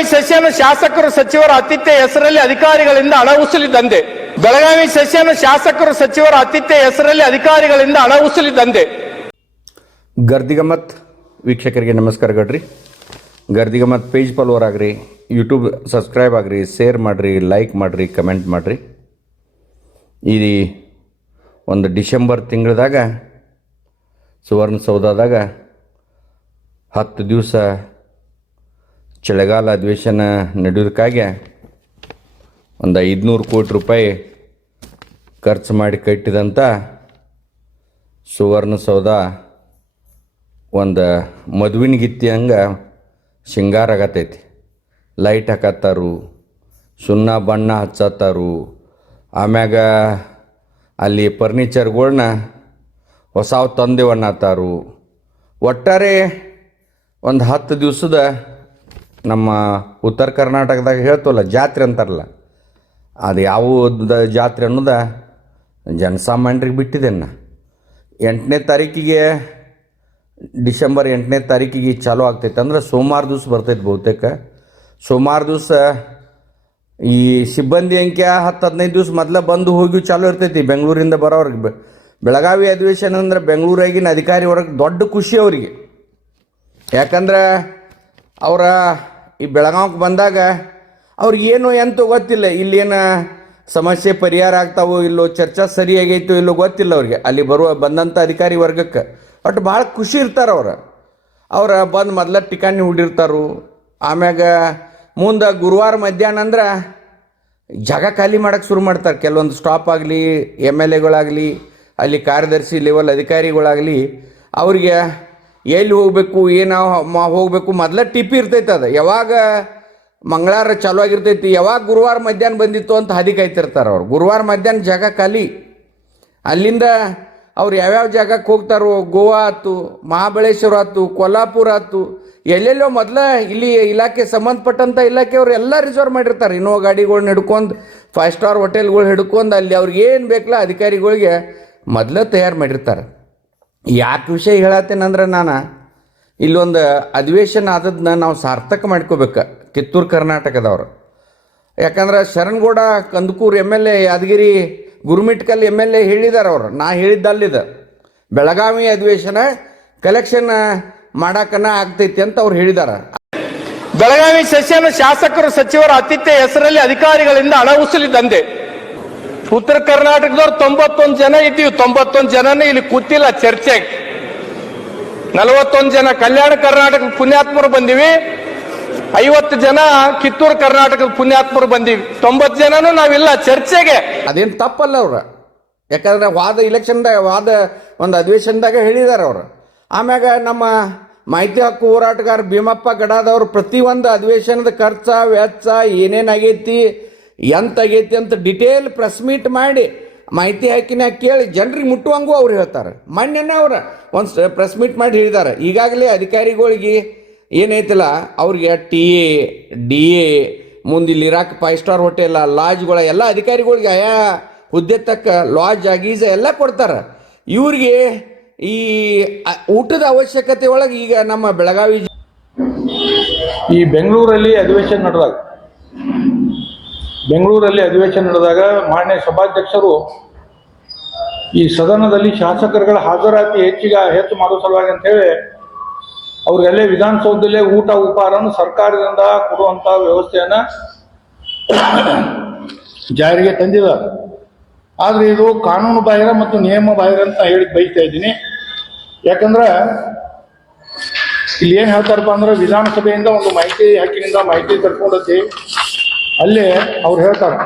Belagavi session ಶಾಸಕರು ಸಚಿವರ ಆತಿಥ್ಯ ಹೆಸರಲ್ಲಿ ಅಧಿಕಾರಿಗಳಿಂದ ಹಣ ವಸೂಲಿ ದಂಧೆ. ಬೆಳಗಾವಿ ಸೆಷನ್ ಶಾಸಕರು ಸಚಿವರ ಆತಿಥ್ಯ ಹೆಸರಲ್ಲಿ ಅಧಿಕಾರಿಗಳಿಂದ ಹಣ ವಸೂಲಿ ದಂಧೆ. ಗರ್ದಿಗಮ್ಮತ್ ವೀಕ್ಷಕರಿಗೆ ನಮಸ್ಕಾರ ಗಡ್ರಿ. ಗರ್ದಿಗಮ್ಮತ್ ಪೇಜ್ ಫಾಲೋವರ್ ಆಗ್ರಿ, ಯೂಟ್ಯೂಬ್ ಸಬ್ಸ್ಕ್ರೈಬ್ ಆಗ್ರಿ, ಶೇರ್ ಮಾಡಿರಿ, ಲೈಕ್ ಮಾಡಿರಿ, ಕಮೆಂಟ್ ಮಾಡಿರಿ. ಈ ಒಂದು ಡಿಸೆಂಬರ್ ತಿಂಗಳದಾಗ ಸುವರ್ಣಸೌಧದಾಗ 10 ದಿವಸ ಚಳಿಗಾಲ ಅಧಿವೇಶನ ನಡೆಯೋದಕ್ಕಾಗಿ ಒಂದು 500 ಕೋಟಿ ರೂಪಾಯಿ ಖರ್ಚು ಮಾಡಿ ಕಟ್ಟಿದಂಥ ಸುವರ್ಣಸೌಧ ಒಂದು ಮದುವಿನ ಗಿತ್ತಿ ಹಂಗೆ ಶೃಂಗಾರ ಆಗತೈತಿ. ಲೈಟ್ ಹಾಕತ್ತಾರು, ಸುಣ್ಣ ಬಣ್ಣ ಹಚ್ಚತ್ತಾರು, ಆಮ್ಯಾಗ ಅಲ್ಲಿ ಫರ್ನಿಚರ್ಗಳ್ನ ಹೊಸವು ತಂದೇವನ್ನತ್ತಾರು. ಒಟ್ಟಾರೆ ಒಂದು 10 ದಿವಸದ ನಮ್ಮ ಉತ್ತರ ಕರ್ನಾಟಕದಾಗ ಹೇಳ್ತವಲ್ಲ ಜಾತ್ರೆ ಅಂತಾರಲ್ಲ, ಅದು ಯಾವುದ ಜಾತ್ರೆ ಅನ್ನೋದ ಜನಸಾಮಾನ್ಯರಿಗೆ ಬಿಟ್ಟಿದ್ದೇನೆ. 8ನೇ ತಾರೀಕಿಗೆ ಡಿಸೆಂಬರ್ 8ನೇ ತಾರೀಕಿಗೆ ಚಾಲೂ ಆಗ್ತೈತೆ. ಅಂದ್ರೆ ಸೋಮವಾರ ದಿವಸ ಬರ್ತೈತೆ ಬಹುತೇಕ. ಸೋಮವಾರ ದಿವಸ ಈ ಸಿಬ್ಬಂದಿ ಅಂಕೆ 10-15 ದಿವಸ ಮೊದಲೇ ಬಂದು ಹೋಗಿ ಚಾಲೂ ಇರ್ತೈತಿ ಬೆಂಗಳೂರಿಂದ ಬರೋವ್ರಿಗೆ. ಬೆಳಗಾವಿ ಅಧಿವೇಶನ ಅಂದ್ರೆ ಬೆಂಗಳೂರಾಗಿನ ಅಧಿಕಾರಿ ಹೊರಗೆ ದೊಡ್ಡ ಖುಷಿ ಅವರಿಗೆ. ಯಾಕಂದ್ರೆ ಅವರ ಈ ಬೆಳಗಾವಿಗೆ ಬಂದಾಗ ಅವ್ರಿಗೇನು ಎಂತೂ ಗೊತ್ತಿಲ್ಲ, ಇಲ್ಲೇನು ಸಮಸ್ಯೆ ಪರಿಹಾರ ಆಗ್ತಾವೋ ಇಲ್ಲೋ, ಚರ್ಚಾ ಸರಿಯಾಗೈತೋ ಇಲ್ಲೋ ಗೊತ್ತಿಲ್ಲ ಅವ್ರಿಗೆ. ಅಲ್ಲಿ ಬಂದಂಥ ಅಧಿಕಾರಿ ವರ್ಗಕ್ಕೆ ಒಟ್ಟು ಭಾಳ ಖುಷಿ ಇರ್ತಾರೆ ಅವ್ರ ಬಂದು ಮೊದಲ ಟಿಕಾಣಿ ಹೂಡಿರ್ತಾರು. ಆಮ್ಯಾಗ ಮುಂದೆ ಗುರುವಾರ ಮಧ್ಯಾಹ್ನ ಅಂದ್ರೆ ಜಾಗ ಖಾಲಿ ಮಾಡೋಕ್ಕೆ ಶುರು ಮಾಡ್ತಾರೆ. ಕೆಲವೊಂದು ಸ್ಟಾಪ್ ಆಗಲಿ, MLAಗಳಾಗಲಿ, ಅಲ್ಲಿ ಕಾರ್ಯದರ್ಶಿ ಲೆವೆಲ್ ಅಧಿಕಾರಿಗಳಾಗಲಿ, ಅವ್ರಿಗೆ ಎಲ್ಲಿ ಹೋಗಬೇಕು, ಏನು ಹೋಗಬೇಕು ಮೊದಲ ಟಿಪಿ ಇರ್ತೈತೆ. ಅದು ಯಾವಾಗ ಮಂಗಳವಾರ ಚಾಲೂ ಆಗಿರ್ತೈತಿ, ಯಾವಾಗ ಗುರುವಾರ ಮಧ್ಯಾಹ್ನ ಬಂದಿತ್ತು ಅಂತ ಹಾದಿ ಕಾಯ್ತಿರ್ತಾರೆ ಅವ್ರು. ಗುರುವಾರ ಮಧ್ಯಾಹ್ನ ಜಾಗ ಖಾಲಿ. ಅಲ್ಲಿಂದ ಅವ್ರು ಯಾವ್ಯಾವ ಜಾಗಕ್ಕೆ ಹೋಗ್ತಾರೋ, ಗೋವಾ ಆಯ್ತು, ಮಹಾಬಳೇಶ್ವರ ಆಯ್ತು, ಕೊಲ್ಹಾಪುರ ಆಯ್ತು, ಎಲ್ಲೆಲ್ಲೋ ಮೊದಲ ಇಲ್ಲಿ ಇಲಾಖೆ ಸಂಬಂಧಪಟ್ಟಂಥ ಇಲಾಖೆಯವ್ರು ಎಲ್ಲ ರಿಸರ್ವ್ ಮಾಡಿರ್ತಾರೆ. ಇನ್ನೋ ಗಾಡಿಗಳ್ನ ಹಿಡ್ಕೊಂಡು 5 ಸ್ಟಾರ್ ಹೋಟೆಲ್ಗಳು ಹಿಡ್ಕೊಂಡು ಅಲ್ಲಿ ಅವ್ರಿಗೆ ಏನು ಬೇಕಲ್ಲ ಅಧಿಕಾರಿಗಳಿಗೆ ಮೊದಲೇ ತಯಾರು ಮಾಡಿರ್ತಾರೆ. ಯಾಕೆ ವಿಷಯ ಹೇಳತ್ತೇನಂದ್ರೆ, ನಾನು ಇಲ್ಲೊಂದು ಅಧಿವೇಶನ ಆದದನ್ನ ನಾವು ಸಾರ್ಥಕ ಮಾಡ್ಕೋಬೇಕು ಕಿತ್ತೂರು ಕರ್ನಾಟಕದವ್ರು. ಯಾಕಂದ್ರೆ ಶರಣಗೌಡ ಕಂದಕೂರು MLA, ಯಾದಗಿರಿ ಗುರುಮಿಟ್ಕಲ್ MLA ಹೇಳಿದ್ದಾರೆ ಅವರು. ನಾ ಹೇಳಿದ್ದಲ್ಲಿದೆ, ಬೆಳಗಾವಿ ಅಧಿವೇಶನ ಕಲೆಕ್ಷನ್ ಮಾಡಾಕನ ಆಗ್ತೈತಿ ಅಂತ ಅವ್ರು ಹೇಳಿದ್ದಾರೆ. ಬೆಳಗಾವಿ ಸೆಷನ್ ಶಾಸಕರು ಸಚಿವರ ಆತಿಥ್ಯ ಹೆಸರಲ್ಲಿ ಅಧಿಕಾರಿಗಳಿಂದ ಹಣ ವಸೂಲಿ ದಂಧೆ. ಉತ್ತರ ಕರ್ನಾಟಕದವ್ರು 91 ಜನ ಇದ್ದೀವಿ. 91 ಜನನೇ ಇಲ್ಲಿ ಕೂತಿಲ್ಲ ಚರ್ಚೆಗೆ. 41 ಜನ ಕಲ್ಯಾಣ ಕರ್ನಾಟಕದ ಪುಣ್ಯಾತ್ಮರು ಬಂದಿವಿ, 50 ಜನ ಕಿತ್ತೂರು ಕರ್ನಾಟಕದ ಪುಣ್ಯಾತ್ಮರು ಬಂದೀವಿ. 90 ಜನನೂ ನಾವಿಲ್ಲ ಚರ್ಚೆಗೆ. ಅದೇನು ತಪ್ಪಲ್ಲ ಅವ್ರು, ಯಾಕಂದ್ರೆ ವಾದ ಒಂದು ಅಧಿವೇಶನದಾಗ ಹೇಳಿದ್ದಾರೆ ಅವರು. ಆಮ್ಯಾಗ ನಮ್ಮ ಮಾಹಿತಿ ಹಕ್ಕು ಹೋರಾಟಗಾರ ಭೀಮಪ್ಪ ಗಡಾದವ್ರು ಪ್ರತಿಯೊಂದು ಅಧಿವೇಶನದ ಖರ್ಚ ವೆಚ್ಚ ಏನೇನಾಗೈತಿ ಎಂತಾಗೈತಿ ಅಂತ ಡಿಟೇಲ್ ಪ್ರೆಸ್ ಮೀಟ್ ಮಾಡಿ ಮಾಹಿತಿ ಹಾಕಿನಾಗ ಕೇಳಿ ಜನರಿಗೆ ಮುಟ್ಟುವಂಗೂ ಅವ್ರು ಹೇಳ್ತಾರೆ. ಮೊನ್ನೆನೇ ಅವ್ರು ಒಂದು ಪ್ರೆಸ್ ಮೀಟ್ ಮಾಡಿ ಹೇಳಿದ್ದಾರೆ. ಈಗಾಗಲೇ ಅಧಿಕಾರಿಗಳಿಗೆ ಏನೈತಲ್ಲ ಅವ್ರಿಗೆ TA DA ಮುಂದೆ ಇಲ್ಲಿ ಇರಾಕ್ 5 ಸ್ಟಾರ್ ಹೋಟೆಲ್ ಲಾಡ್ಜ್ಗಳ ಎಲ್ಲ ಅಧಿಕಾರಿಗಳಿಗೆ ಆಯಾ ಹುದ್ದೆ ತಕ್ಕ ಲಾಡ್ಜ್ ಗೀಜ ಎಲ್ಲ ಕೊಡ್ತಾರೆ. ಇವ್ರಿಗೆ ಈ ಊಟದ ಅವಶ್ಯಕತೆ ಒಳಗೆ ಈಗ ನಮ್ಮ ಬೆಳಗಾವಿ ಈ ಬೆಂಗಳೂರಲ್ಲಿ ಅಧಿವೇಶನ ನಡೆದಾಗ ಮಾನ್ಯ ಸಭಾಧ್ಯಕ್ಷರು ಈ ಸದನದಲ್ಲಿ ಶಾಸಕರುಗಳ ಹಾಜರಾತಿ ಹೆಚ್ಚು ಮಾಡುವ ಸಲುವಾಗಿ ಅಂತೇಳಿ ಅವ್ರಿಗೆಲ್ಲೇ ವಿಧಾನಸೌಧದಲ್ಲೇ ಊಟ ಉಪಹಾರವನ್ನು ಸರ್ಕಾರದಿಂದ ಕೊಡುವಂಥ ವ್ಯವಸ್ಥೆಯನ್ನು ಜಾರಿಗೆ ತಂದಿದ್ದಾರೆ. ಆದರೆ ಇದು ಕಾನೂನು ಬಾಹಿರ ಮತ್ತು ನಿಯಮ ಬಾಹಿರ ಅಂತ ಹೇಳಿ ಬಯಸ್ತಾ ಇದ್ದೀನಿ. ಯಾಕಂದ್ರೆ ಇಲ್ಲಿ ಏನು ಹೇಳ್ತಾರಪ್ಪ ಅಂದ್ರೆ, ವಿಧಾನಸಭೆಯಿಂದ ಒಂದು ಮಾಹಿತಿ ಹಕ್ಕಿನಿಂದ ಮಾಹಿತಿ ತರ್ಕೊಂಡತಿ. ಅಲ್ಲೇ ಅವ್ರು ಹೇಳ್ತಾರೆ,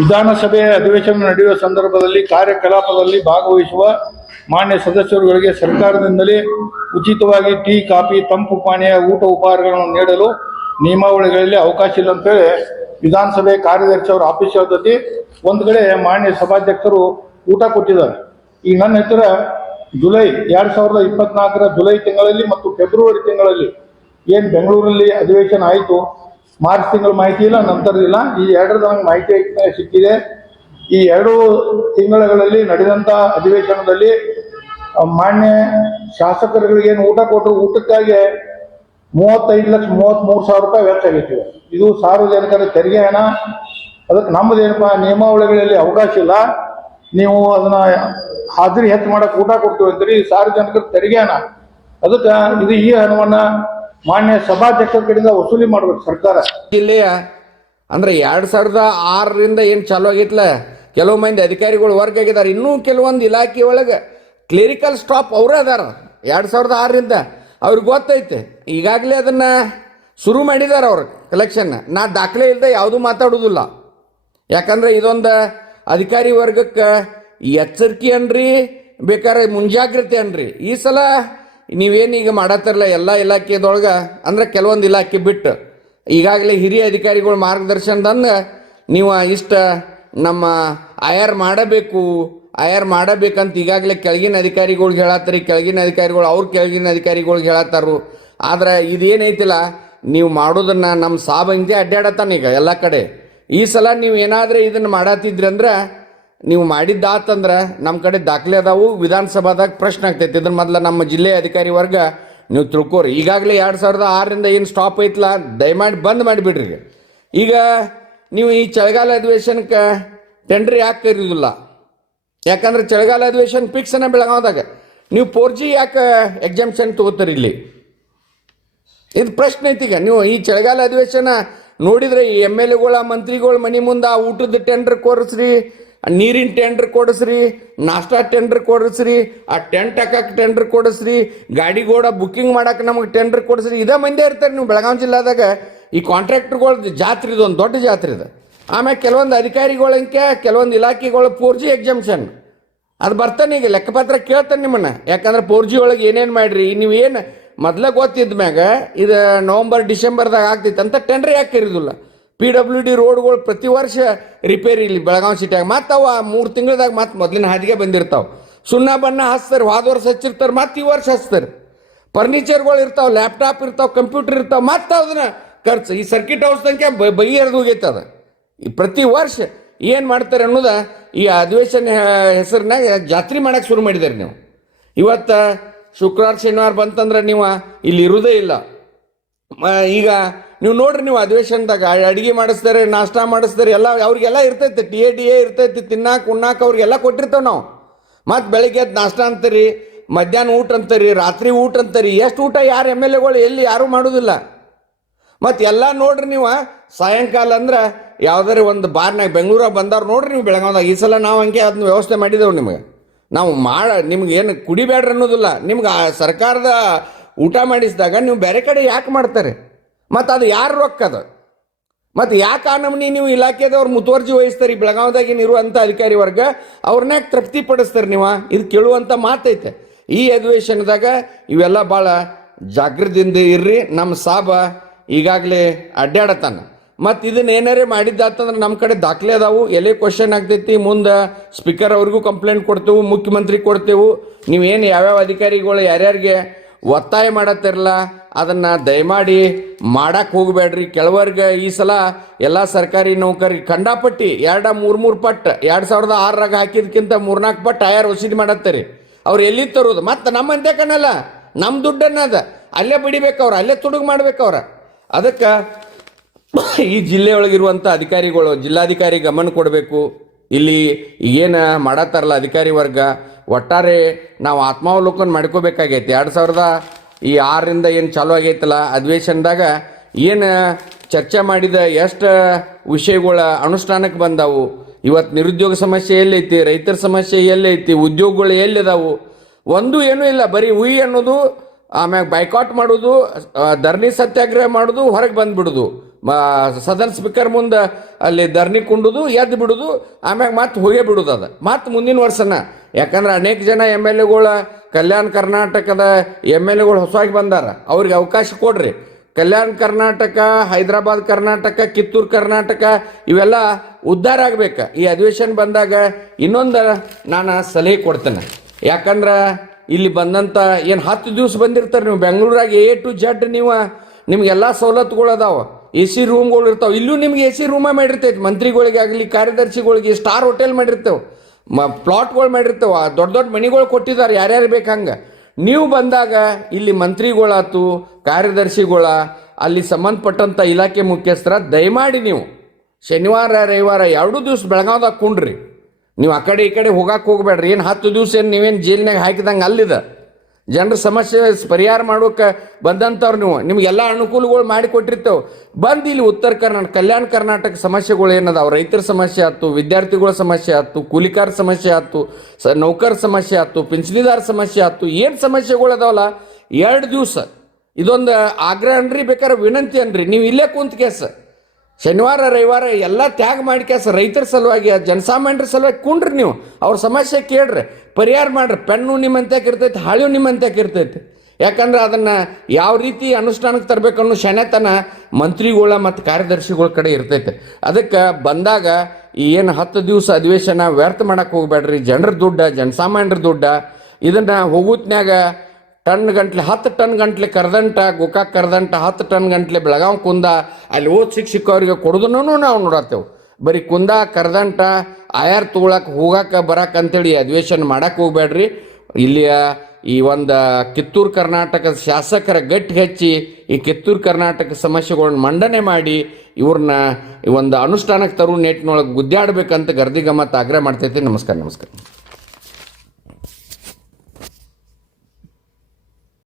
ವಿಧಾನಸಭೆ ಅಧಿವೇಶನ ನಡೆಯುವ ಸಂದರ್ಭದಲ್ಲಿ ಕಾರ್ಯಕಲಾಪದಲ್ಲಿ ಭಾಗವಹಿಸುವ ಮಾನ್ಯ ಸದಸ್ಯರುಗಳಿಗೆ ಸರ್ಕಾರದಿಂದಲೇ ಉಚಿತವಾಗಿ ಟೀ, ಕಾಫಿ, ತಂಪು ಪಾನೀಯ, ಊಟ ಉಪಹಾರಗಳನ್ನು ನೀಡಲು ನಿಯಮಾವಳಿಗಳಲ್ಲಿ ಅವಕಾಶ ಇಲ್ಲ ಅಂತೇಳಿ ವಿಧಾನಸಭೆ ಕಾರ್ಯದರ್ಶಿ ಅವರ ಆಫೀಸ್ ಹೇಳ್ತತಿ. ಒಂದು ಕಡೆ ಮಾನ್ಯ ಸಭಾಧ್ಯಕ್ಷರು ಊಟ ಕೊಟ್ಟಿದ್ದಾರೆ. ಈಗ ನನ್ನ ಹತ್ತಿರ ಜುಲೈ 2024 ಜುಲೈ ತಿಂಗಳಲ್ಲಿ ಮತ್ತು ಫೆಬ್ರವರಿ ತಿಂಗಳಲ್ಲಿ ಏನು ಬೆಂಗಳೂರಲ್ಲಿ ಅಧಿವೇಶನ ಆಯಿತು, ಮಾರ್ಚ್ ತಿಂಗಳ ಮಾಹಿತಿ ಇಲ್ಲ, ನಂತರದಿಲ್ಲ. ಈ ಎರಡರದ ನಂಗೆ ಮಾಹಿತಿ ಸಿಕ್ಕಿದೆ. ಈ 2 ತಿಂಗಳಲ್ಲಿ ನಡೆದಂಥ ಅಧಿವೇಶನದಲ್ಲಿ ಮಾನ್ಯ ಶಾಸಕರುಗಳಿಗೆ ಏನು ಊಟ ಕೊಟ್ಟರು ಊಟಕ್ಕಾಗಿ 35,33,000 ರೂಪಾಯಿ ವೆಚ್ಚ ಆಗೈತಿ. ಇದು ಸಾರ್ವಜನಿಕರ ತೆರಿಗೆ ಹಣ. ಅದಕ್ಕೆ ನಮ್ಮದೇನಪ್ಪ ನಿಯಮಾವಳಿಗಳಲ್ಲಿ ಅವಕಾಶ ಇಲ್ಲ. ನೀವು ಅದನ್ನ ಹಾಜರಿ ಹೆಚ್ಚು ಮಾಡಕ್ಕೆ ಊಟ ಕೊಡ್ತೀವಿ ಅಂತೀರಿ, ಸಾರ್ವಜನಿಕರ ತೆರಿಗೆ ಹಣ. ಅದಕ್ಕೆ ಇದು ಈ ಹಣವನ್ನ ಮಾನ್ಯ ಸಭಾಧ್ಯಕ್ಷರ ಕಡೆಯಿಂದ ವಸೂಲಿ ಮಾಡ್ಬೇಕು ಸರ್ಕಾರ. ಜಿಲ್ಲೆಯ ಅಂದ್ರೆ 2006ರಿಂದ ಏನು ಚಾಲು ಆಗೈತ್ಲ, ಕೆಲವು ಮಂದಿ ಅಧಿಕಾರಿಗಳು ವರ್ಗ ಆಗಿದ್ದಾರೆ. ಇನ್ನೂ ಕೆಲವೊಂದು ಇಲಾಖೆ ಒಳಗೆ ಕ್ಲಿರಿಕಲ್ ಸ್ಟಾಫ್ ಅವರೇ ಅದಾರ 2006ರಿಂದ. ಅವ್ರಿಗೆ ಗೊತ್ತೈತೆ. ಈಗಾಗಲೇ ಅದನ್ನು ಶುರು ಮಾಡಿದ್ದಾರೆ ಅವ್ರು ಕಲೆಕ್ಷನ್. ನಾ ದಾಖಲೆ ಇಲ್ಲದೆ ಯಾವುದೂ ಮಾತಾಡೋದಿಲ್ಲ. ಯಾಕಂದ್ರೆ ಇದೊಂದು ಅಧಿಕಾರಿ ವರ್ಗಕ್ಕೆ ಎಚ್ಚರಿಕೆ ಅನ್ರಿ, ಬೇಕಾದ್ರೆ ಮುಂಜಾಗ್ರತೆ ಅನ್ರಿ. ಈ ಸಲ ನೀವೇನೀಗ ಮಾಡತ್ತಿರಲ್ಲ ಎಲ್ಲ ಇಲಾಖೆದೊಳಗೆ, ಅಂದ್ರೆ ಕೆಲವೊಂದು ಇಲಾಖೆ ಬಿಟ್ಟು ಈಗಾಗಲೇ ಹಿರಿಯ ಅಧಿಕಾರಿಗಳ ಮಾರ್ಗದರ್ಶನದಂಗೆ ನೀವು ಇಷ್ಟ ನಮ್ಮ ಆಯರ್ ಮಾಡಬೇಕಂತ ಈಗಾಗಲೇ ಕೆಳಗಿನ ಅಧಿಕಾರಿಗಳ್ಗೆ ಹೇಳತ್ತಾರೆ. ಕೆಳಗಿನ ಅಧಿಕಾರಿಗಳು ಅವ್ರ ಕೆಳಗಿನ ಅಧಿಕಾರಿಗಳ್ಗೆ ಹೇಳತ್ತಾರು. ಆದ್ರೆ ಇದೇನೈತಿಲ್ಲ, ನೀವು ಮಾಡೋದನ್ನ ನಮ್ಮ ಸಾಬ್ ಹಿಂಗೆ ಅಡ್ಡಾಡತ್ತಾನ ಈಗ ಎಲ್ಲ ಕಡೆ. ಈ ಸಲ ನೀವು ಏನಾದರೂ ಇದನ್ನು ಮಾಡತ್ತಿದ್ರಿ ಅಂದ್ರೆ, ನೀವು ಮಾಡಿದ್ದಾತಂದ್ರೆ ನಮ್ಮ ಕಡೆ ದಾಖಲೆ ಅದಾವು, ವಿಧಾನಸಭಾದಾಗ ಪ್ರಶ್ನೆ ಆಗ್ತೈತಿ. ಇದ್ರ ಮೊದಲ ನಮ್ಮ ಜಿಲ್ಲೆಯ ಅಧಿಕಾರಿ ವರ್ಗ ನೀವು ತಿಳ್ಕೋರಿ. ಈಗಾಗಲೇ 2006ರಿಂದ ಏನು ಸ್ಟಾಪ್ ಐತಲ್ಲ, ದಯಮಾಡಿ ಬಂದ್ ಮಾಡಿಬಿಡ್ರಿ. ಈಗ ನೀವು ಈ ಚಳಿಗಾಲ ಅಧಿವೇಶನಕ್ಕೆ ಟೆಂಡರ್ ಯಾಕೆ ಕರೀದಿಲ್ಲ? ಯಾಕಂದ್ರೆ ಚಳಿಗಾಲ ಅಧಿವೇಶನ ಫಿಕ್ಸನ ಬೆಳಗಾವದಾಗ. ನೀವು 4G ಯಾಕೆ ಎಕ್ಸಾಮ್ಷನ್ ತಗೋತೀರಿ ಇಲ್ಲಿ? ಇದು ಪ್ರಶ್ನೆ ಐತಿ. ಈಗ ನೀವು ಈ ಚಳಿಗಾಲ ಅಧಿವೇಶನ ನೋಡಿದ್ರೆ ಈ MLAಗಳ ಮಂತ್ರಿಗಳ ಮನೆ ಮುಂದೆ ಆ ಊಟದ ಟೆಂಡರ್ ಕೊಡಿಸ್ರಿ, ನೀರಿನ ಟೆಂಡರ್ ಕೊಡಿಸ್ರಿ, ನಾಷ್ಟಾ ಟೆಂಡರ್ ಕೊಡಿಸ್ರಿ, ಆ ಟೆಂಟ್ ಹಾಕಕ್ಕೆ ಟೆಂಡರ್ ಕೊಡಿಸ್ರಿ, ಗಾಡಿಗೋಡ ಬುಕ್ಕಿಂಗ್ ಮಾಡಕ್ಕೆ ನಮಗೆ ಟೆಂಡರ್ ಕೊಡಿಸ್ರಿ. ಇದೇ ಮಂದಿ ಇರ್ತಾರೆ ನೀವು ಬೆಳಗಾವಿ ಜಿಲ್ಲಾದಾಗ. ಈ ಕಾಂಟ್ರಾಕ್ಟರ್ಗಳ ಜಾತ್ರೆ ಇದು ಒಂದು ದೊಡ್ಡ ಜಾತ್ರೆ ಇದೆ. ಆಮೇಲೆ ಕೆಲವೊಂದು ಅಧಿಕಾರಿಗಳಂಕೆ ಕೆಲವೊಂದು ಇಲಾಖೆಗಳು 4G ಎಕ್ಸಾಮ್ಷನ್ ಅದು ಬರ್ತಾನೆ. ಈಗ ಲೆಕ್ಕಪತ್ರ ಕೇಳ್ತಾನೆ ನಿಮ್ಮನ್ನ. ಯಾಕಂದ್ರೆ 4G ಒಳಗೆ ಏನೇನು ಮಾಡ್ರಿ, ನೀವೇನು ಮೊದಲೇ ಗೊತ್ತಿದ್ದ ಮ್ಯಾಗ ಇದು ನವಂಬರ್ ಡಿಸೆಂಬರ್ದಾಗ ಆಗ್ತೈತೆ ಅಂತ ಟೆಂಡರ್ ಯಾಕೆ ಕರೀದಿಲ್ಲ? PWD ರೋಡ್ಗಳು ಪ್ರತಿ ವರ್ಷ ರಿಪೇರಿ ಇಲ್ಲಿ ಬೆಳಗಾವಿ ಸಿಟಿಯಾಗ. ಮತ್ತು ಅವು 3 ತಿಂಗಳದಾಗ ಮತ್ತೆ ಮೊದಲಿನ ಹಾದಿಗೆ ಬಂದಿರ್ತಾವೆ. ಸುಣ್ಣ ಬಣ್ಣ ಹಚ್ತಾರೆ, ಹೋದ ವರ್ಷ ಹಚ್ಚಿರ್ತಾರೆ, ಮತ್ತೆ ಈ ವರ್ಷ ಹಚ್ತಾರೆ. ಫರ್ನಿಚರ್ಗಳು ಇರ್ತಾವೆ, ಲ್ಯಾಪ್ಟಾಪ್ ಇರ್ತಾವೆ, ಕಂಪ್ಯೂಟರ್ ಇರ್ತಾವೆ, ಮತ್ತೆ ಅದನ್ನ ಖರ್ಚು. ಈ ಸರ್ಕಿಟ್ ಹೌಸ್ ಸಂಖ್ಯೆ ಬಗೆಹರಿದು ಹೋಗೈತೆ. ಅದು ಪ್ರತಿ ವರ್ಷ ಏನು ಮಾಡ್ತಾರೆ ಅನ್ನೋದ ಈ ಅಧಿವೇಶನ ಹೆಸರಿನಾಗ ಜಾತ್ರೆ ಮಾಡಕ್ಕೆ ಶುರು ಮಾಡಿದ್ದಾರೆ. ನೀವು ಇವತ್ತು ಶುಕ್ರವಾರ ಶನಿವಾರ ಬಂತಂದ್ರೆ ನೀವು ಇಲ್ಲಿ ಇರುವುದೇ ಇಲ್ಲ. ಈಗ ನೀವು ನೋಡ್ರಿ, ನೀವು ಅಧಿವೇಶನದಾಗ ಅಡುಗೆ ಮಾಡಿಸ್ತಾರೆ, ನಾಷ್ಟಾ ಮಾಡಿಸ್ತಾರೆ, ಎಲ್ಲ ಅವ್ರಿಗೆಲ್ಲ ಇರ್ತೈತೆ. TA ಇರ್ತೈತಿ, ತಿನ್ನಾಕ ಉಣ್ಣಾಕ ಅವ್ರಿಗೆಲ್ಲ ಕೊಟ್ಟಿರ್ತೇವೆ ನಾವು. ಮತ್ತು ಬೆಳಿಗ್ಗೆ ಎದ್ದು ನಾಷ್ಟಾ ಅಂತೀರಿ, ಮಧ್ಯಾಹ್ನ ಊಟ ಅಂತೀರಿ, ರಾತ್ರಿ ಊಟ ಅಂತೀರಿ. ಎಷ್ಟು ಊಟ ಯಾರು MLAಗಳು ಎಲ್ಲಿ ಯಾರೂ ಮಾಡೋದಿಲ್ಲ. ಮತ್ತು ಎಲ್ಲ ನೋಡ್ರಿ ನೀವು ಸಾಯಂಕಾಲ ಅಂದ್ರೆ ಯಾವ್ದಾರು ಒಂದು ಬಾರ್ನಾಗ ಬೆಂಗಳೂರಾಗ ಬಂದವ್ರು ನೋಡ್ರಿ ನೀವು ಬೆಳಗಾವಿದಾಗ. ಈ ಸಲ ನಾವು ಹಂಗೆ ಅದನ್ನ ವ್ಯವಸ್ಥೆ ಮಾಡಿದೆವು ನಿಮಗೆ. ನಾವು ನಿಮ್ಗೆ ಏನು ಕುಡಿಬೇಡ್ರಿ ಅನ್ನೋದಿಲ್ಲ. ನಿಮ್ಗೆ ಸರ್ಕಾರದ ಊಟ ಮಾಡಿಸಿದಾಗ ನೀವು ಬೇರೆ ಕಡೆ ಯಾಕೆ ಮಾಡ್ತಾರೆ? ಮತ್ತು ಅದು ಯಾರು ರೊಕ್ಕ ಅದು? ಮತ್ತು ಯಾಕೆ ಆ ನಮ್ನಿ ನೀವು ಇಲಾಖೆದವ್ರು ಮುತುವರ್ಜಿ ವಹಿಸ್ತಾರೆ? ಬೆಳಗಾವಿದಾಗಿನ ಇರುವಂಥ ಅಧಿಕಾರಿ ವರ್ಗ ಅವ್ರನ್ನ ತೃಪ್ತಿ ಪಡಿಸ್ತಾರೆ ನೀವು? ಇದು ಕೇಳುವಂಥ ಮಾತೈತೆ. ಈ ಅಧಿವೇಶನದಾಗ ಇವೆಲ್ಲ ಭಾಳ ಜಾಗೃತಿಯಿಂದ ಇರ್ರಿ. ನಮ್ಮ ಸಾಬ ಈಗಾಗಲೇ ಅಡ್ಡಾಡತಾನ. ಮತ್ತು ಇದನ್ನ ಏನಾರೇ ಮಾಡಿದ್ದಾತಂದ್ರೆ ನಮ್ಮ ಕಡೆ ದಾಖಲೆ ಅದಾವು. ಎಲ್ಲೇ ಕ್ವಶನ್ ಆಗ್ತೈತಿ, ಮುಂದೆ ಸ್ಪೀಕರ್ ಅವ್ರಿಗೂ ಕಂಪ್ಲೇಂಟ್ ಕೊಡ್ತೇವೆ, ಮುಖ್ಯಮಂತ್ರಿ ಕೊಡ್ತೇವೆ. ನೀವೇನು ಯಾವ್ಯಾವ ಅಧಿಕಾರಿಗಳು ಯಾರ್ಯಾರಿಗೆ ಒತ್ತಾಯ ಮಾಡತ್ತಿರಲ್ಲ ಅದನ್ನು ದಯಮಾಡಿ ಮಾಡಕ್ಕೆ ಹೋಗಬೇಡ್ರಿ. ಕೆಲವರ್ಗೆ ಈ ಸಲ ಎಲ್ಲ ಸರ್ಕಾರಿ ನೌಕರಿ ಕಂಡಾಪಟ್ಟಿ 2-3 ಪಟ್ಟು 2006ರಾಗ ಹಾಕಿದ್ಕಿಂತ 3-4 ಪಟ್ಟು ಆಯಾರು ವಸೂಲಿ ಮಾಡತ್ತಾರೆ. ಅವ್ರು ಎಲ್ಲಿ ತರೋದು? ಮತ್ತು ನಮ್ಮಂತೆ ಕಣ್ಣಲ್ಲ, ನಮ್ಮ ದುಡ್ಡನ್ನದ ಅಲ್ಲೇ ಬಿಡಿಬೇಕವ್ರು, ಅಲ್ಲೇ ತುಡುಗು ಮಾಡ್ಬೇಕವ್ರ. ಅದಕ್ಕೆ ಈ ಜಿಲ್ಲೆಯೊಳಗಿರುವಂಥ ಅಧಿಕಾರಿಗಳು, ಜಿಲ್ಲಾಧಿಕಾರಿ ಗಮನ ಕೊಡಬೇಕು. ಇಲ್ಲಿ ಏನು ಮಾಡತ್ತಾರಲ್ಲ ಅಧಿಕಾರಿ ವರ್ಗ, ಒಟ್ಟಾರೆ ನಾವು ಆತ್ಮಾವಲೋಕನ ಮಾಡ್ಕೋಬೇಕಾಗೈತಿ. 2006ರಿಂದ ಏನು ಚಾಲೂ ಆಗೈತಲ್ಲ ಅಧಿವೇಶನದಾಗ ಏನು ಚರ್ಚೆ ಮಾಡಿದ ಎಷ್ಟು ವಿಷಯಗಳ ಅನುಷ್ಠಾನಕ್ಕೆ ಬಂದಾವು. ಇವತ್ತು ನಿರುದ್ಯೋಗ ಸಮಸ್ಯೆ ಎಲ್ಲೈತಿ, ರೈತರ ಸಮಸ್ಯೆ ಎಲ್ಲೈತಿ, ಉದ್ಯೋಗಗಳು ಎಲ್ಲಿದಾವು? ಒಂದು ಏನೂ ಇಲ್ಲ. ಬರೀ ಉಯಿ ಅನ್ನೋದು, ಆಮ್ಯಾಗ ಬೈಕಾಟ್ ಮಾಡೋದು, ಧರಣಿ ಸತ್ಯಾಗ್ರಹ ಮಾಡೋದು, ಹೊರಗೆ ಬಂದುಬಿಡೋದು, ಸದನ ಸ್ಪೀಕರ್ ಮುಂದೆ ಅಲ್ಲಿ ಧರಣಿ ಕುಂಡೋದು, ಎದ್ದು ಬಿಡೋದು, ಆಮ್ಯಾಗ ಮತ್ತೆ ಹೋಗೇ ಬಿಡೋದು. ಅದು ಮತ್ತೆ ಮುಂದಿನ ವರ್ಷನ. ಯಾಕಂದ್ರೆ ಅನೇಕ ಜನ MLAಗಳ ಕಲ್ಯಾಣ ಕರ್ನಾಟಕದ MLAಗಳು ಹೊಸವಾಗಿ ಬಂದಾರ, ಅವ್ರಿಗೆ ಅವಕಾಶ ಕೊಡ್ರಿ. ಕಲ್ಯಾಣ ಕರ್ನಾಟಕ, ಹೈದರಾಬಾದ್ ಕರ್ನಾಟಕ, ಕಿತ್ತೂರು ಕರ್ನಾಟಕ ಇವೆಲ್ಲ ಉದ್ಧಾರ ಆಗ್ಬೇಕು. ಈ ಅಧಿವೇಶನ ಬಂದಾಗ ಇನ್ನೊಂದು ನಾನು ಸಲಹೆ ಕೊಡ್ತೇನೆ. ಯಾಕಂದ್ರೆ ಇಲ್ಲಿ ಬಂದಂಥ ಏನು 10 ದಿವಸ ಬಂದಿರ್ತಾರೆ ನೀವು ಬೆಂಗಳೂರಾಗ A to Z ನಿಮ್ಗೆಲ್ಲ ಸವಲತ್ತುಗಳು ಅದಾವೆ. AC ರೂಮ್ಗಳು ಇರ್ತಾವೆ. ಇಲ್ಲೂ ನಿಮ್ಗೆ AC ರೂಮ ಮಾಡಿರ್ತೈತೆ. ಮಂತ್ರಿಗಳಿಗಾಗಲಿ ಕಾರ್ಯದರ್ಶಿಗಳಿಗೆ ಸ್ಟಾರ್ ಹೋಟೆಲ್ ಮಾಡಿರ್ತೇವೆ. ಪ್ಲಾಟ್ಗಳು ಮಾಡಿರ್ತಾವ, ದೊಡ್ಡ ದೊಡ್ಡ ಮನೆಗಳು ಕೊಟ್ಟಿದ್ದಾರೆ ಯಾರ್ಯಾರು ಬೇಕಂಗೆ. ನೀವು ಬಂದಾಗ ಇಲ್ಲಿ ಮಂತ್ರಿಗಳಾತು, ಕಾರ್ಯದರ್ಶಿಗಳ, ಅಲ್ಲಿ ಸಂಬಂಧಪಟ್ಟಂಥ ಇಲಾಖೆ ಮುಖ್ಯಸ್ಥರ ದಯಮಾಡಿ ನೀವು ಶನಿವಾರ ರವಿವಾರ 2 ದಿವಸ ಬೆಳಗಾವ್ದಾಗ ಕುಂಡ್ರಿ. ನೀವು ಆ ಕಡೆ ಈ ಕಡೆ ಹೋಗಕ್ಕೆ ಹೋಗ್ಬೇಡ್ರಿ. ಏನು 10 ದಿವಸ ಏನು ನೀವೇನು ಜೈಲಿನಾಗ ಹಾಕಿದಂಗೆ ಅಲ್ಲಿದೆ. ಜನರ ಸಮಸ್ಯೆ ಪರಿಹಾರ ಮಾಡೋಕೆ ಬಂದಂಥವ್ರು ನೀವು, ನಿಮಗೆಲ್ಲ ಅನುಕೂಲಗಳು ಮಾಡಿಕೊಟ್ಟಿರ್ತೇವೆ. ಬಂದು ಇಲ್ಲಿ ಉತ್ತರ ಕರ್ನಾಟಕ, ಕಲ್ಯಾಣ ಕರ್ನಾಟಕ ಸಮಸ್ಯೆಗಳು ಏನದಾವ, ರೈತರ ಸಮಸ್ಯೆ ಆಯ್ತು, ವಿದ್ಯಾರ್ಥಿಗಳ ಸಮಸ್ಯೆ ಆಯ್ತು, ಕೂಲಿಕಾರ ಸಮಸ್ಯೆ ಆಯ್ತು, ನೌಕರ ಸಮಸ್ಯೆ ಆಯ್ತು, ಪಿಂಚಣಿದಾರ ಸಮಸ್ಯೆ ಆಯ್ತು, ಏನು ಸಮಸ್ಯೆಗಳು ಅದಾವಲ್ಲ 2 ದಿವಸ ಇದೊಂದು ಆಗ್ರಹ ಅನ್ರಿ, ಬೇಕಾದ್ರೆ ವಿನಂತಿ ಅನ್ರಿ. ನೀವು ಇಲ್ಲೇ ಕುಂತ ಕೇಸ ಶನಿವಾರ ರವಿವಾರ ಎಲ್ಲ ತ್ಯಾಗ ಮಾಡಿ ಕೇಸ ರೈತರ ಸಲುವಾಗಿ, ಜನಸಾಮಾನ್ಯರ ಸಲುವಾಗಿ ಕುಂಡ್ರಿ. ನೀವು ಅವ್ರ ಸಮಸ್ಯೆ ಕೇಳ್ರಿ, ಪರಿಹಾರ ಮಾಡ್ರಿ. ಪೆನ್ನು ನಿಮ್ಮಂತ್ಯಾಕೆ ಇರ್ತೈತಿ, ಹಾಳು ನಿಮ್ಮಂತ್ಯಾಕೆ ಇರ್ತೈತಿ. ಯಾಕಂದ್ರೆ ಅದನ್ನು ಯಾವ ರೀತಿ ಅನುಷ್ಠಾನಕ್ಕೆ ತರಬೇಕನ್ನೋ ಶನೆತನ ಮಂತ್ರಿಗಳ ಮತ್ತು ಕಾರ್ಯದರ್ಶಿಗಳ ಕಡೆ ಇರ್ತೈತೆ. ಅದಕ್ಕೆ ಬಂದಾಗ ಏನು 10 ದಿವಸ ಅಧಿವೇಶನ ವ್ಯರ್ಥ ಮಾಡಕ್ಕೆ ಹೋಗ್ಬೇಡ್ರಿ. ಜನರ ದುಡ್ಡ, ಜನಸಾಮಾನ್ಯರ ದುಡ್ಡ, ಇದನ್ನು ಹೋಗುತ್ನ್ಯಾಗ 10 ಟನ್ ಗಂಟ್ಲೆ ಕರ್ದಂಟ, ಗೋಕಾಕ್ ಕರ್ದಂಟ 10 ಟನ್ ಗಂಟ್ಲೆ ಬೆಳಗಾವ್ ಕುಂದ ಅಲ್ಲಿ ಶಿಕ್ಷಕರಿಗೆ ಕೊಡೋದನ್ನು ನಾವು ನೋಡತ್ತೇವೆ. ಬರೀ ಕುಂದ ಕರ್ದಂಟ ಆಯಾರ್ ತೊಗೊಳಕ್ಕೆ ಹೋಗಾಕ ಬರಕ್ಕೆ ಅಂತೇಳಿ ಅಧಿವೇಶನ ಮಾಡಕ್ಕೆ ಹೋಗ್ಬೇಡ್ರಿ. ಇಲ್ಲಿಯ ಈ ಒಂದು ಕಿತ್ತೂರು ಕರ್ನಾಟಕದ ಶಾಸಕರ ಗಟ್ಟಿ ಹಚ್ಚಿ ಈ ಕಿತ್ತೂರು ಕರ್ನಾಟಕ ಸಮಸ್ಯೆಗಳನ್ನ ಮಂಡನೆ ಮಾಡಿ ಇವ್ರನ್ನ ಒಂದು ಅನುಷ್ಠಾನಕ್ಕೆ ತರುವ ನಿಟ್ಟಿನೊಳಗೆ ಗುದ್ದಾಡಬೇಕಂತ ಗರ್ದಿಗಮ್ಮತ್ತು ಆಗ್ರಹ ಮಾಡ್ತೈತಿ. ನಮಸ್ಕಾರ.